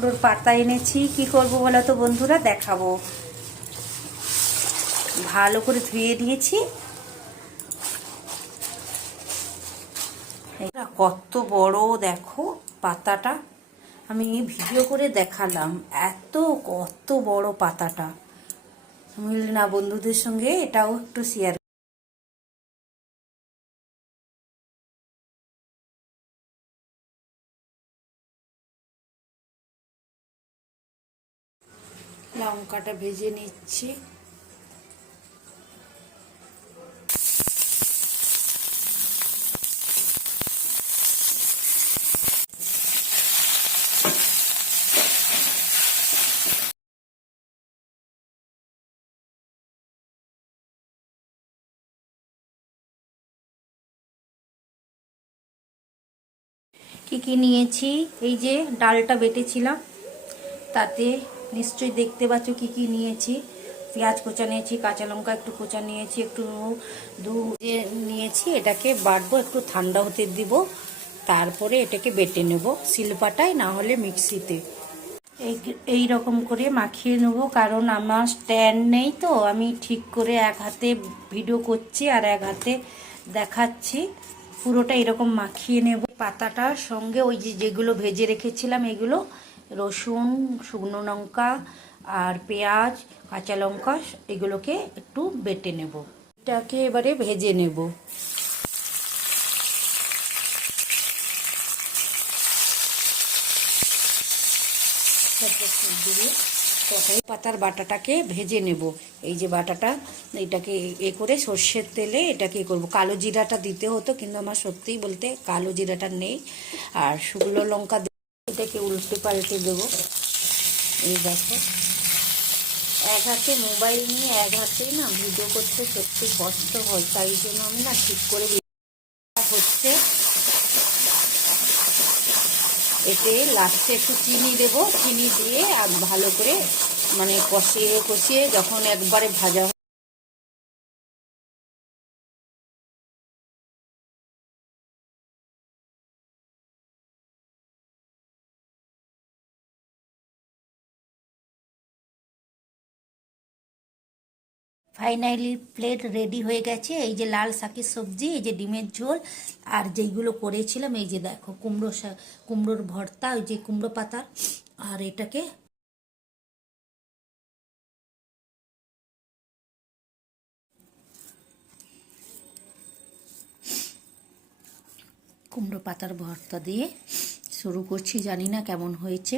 কুমড়োর পাতা এনেছি। কি করব বলো তো বন্ধুরা? দেখাবো। ভালো করে ধুয়ে দিয়েছি কত বড় দেখো পাতাটা। আমি ভিডিও করে দেখালাম এত, কত বড় পাতাটা। আমি না, বন্ধুদের সঙ্গে এটাও একটু শেয়ার লঙ্কাটা ভেজে নিচ্ছি। কি কি নিয়েছি? এই যে ডালটা বেটেছিলাম তাতে নিশ্চয়ই দেখতে পাচ্ছ কি কি নিয়েছি। পেঁয়াজ কোচা নিয়েছি, কাঁচা লঙ্কা একটু কোচা নিয়েছি, একটু দু নিয়েছি, এটাকে বাটবো, একটু ঠান্ডা হতে দিব। তারপরে এটাকে বেটে নেব শিলপাটায়, না হলে মিক্সিতে। এই এই রকম করে মাখিয়ে নেব, কারণ আমার স্ট্যান্ড নেই তো, আমি ঠিক করে এক হাতে ভিডিও করছি আর এক হাতে দেখাচ্ছি। পুরোটা এরকম মাখিয়ে নেব। পাতাটার সঙ্গে ওই যে যেগুলো ভেজে রেখেছিলাম, এগুলো রসুন, শুকনো লঙ্কা আর পেঁয়াজ, কাঁচা লঙ্কা, এগুলোকে একটু বেটে নেব। এটাকে এবারে ভেজে নেব। পাতার বাটাটাকে ভেজে নেব। এই যে বাটাটা, এটাকে এ করে সর্ষের তেলে এটাকে এ করব। কালো জিরাটা দিতে হতো, কিন্তু আমার সত্যিই বলতে কালো জিরাটা নেই। আর শুকনো লঙ্কা এটাকে উল্টে পাল্টে দেবো। এই দেখো। এক হাতে মোবাইল নিয়ে এক হাতে না ভিডিও করতে সত্যি কষ্ট হয়, তাই জন্য আমি না ঠিক করে হচ্ছে এতে লাস্টে একটু চিনি দেব। চিনি দিয়ে আর ভালো করে মানে কষিয়ে কষিয়ে যখন একবারে ভাজা ফাইনালি প্লেট রেডি হয়ে গেছে। এই যে লাল শাকের সবজি, এই যে ডিমের ঝোল, আর যেইগুলো করেছিলাম, এই যে দেখো, কুমড়ো শাক কুমড়োর ভর্তা, ওই যে কুমড়ো পাতা, আর এটাকে কুমড়ো পাতার ভর্তা দিয়ে শুরু করছি। জানি না কেমন হয়েছে।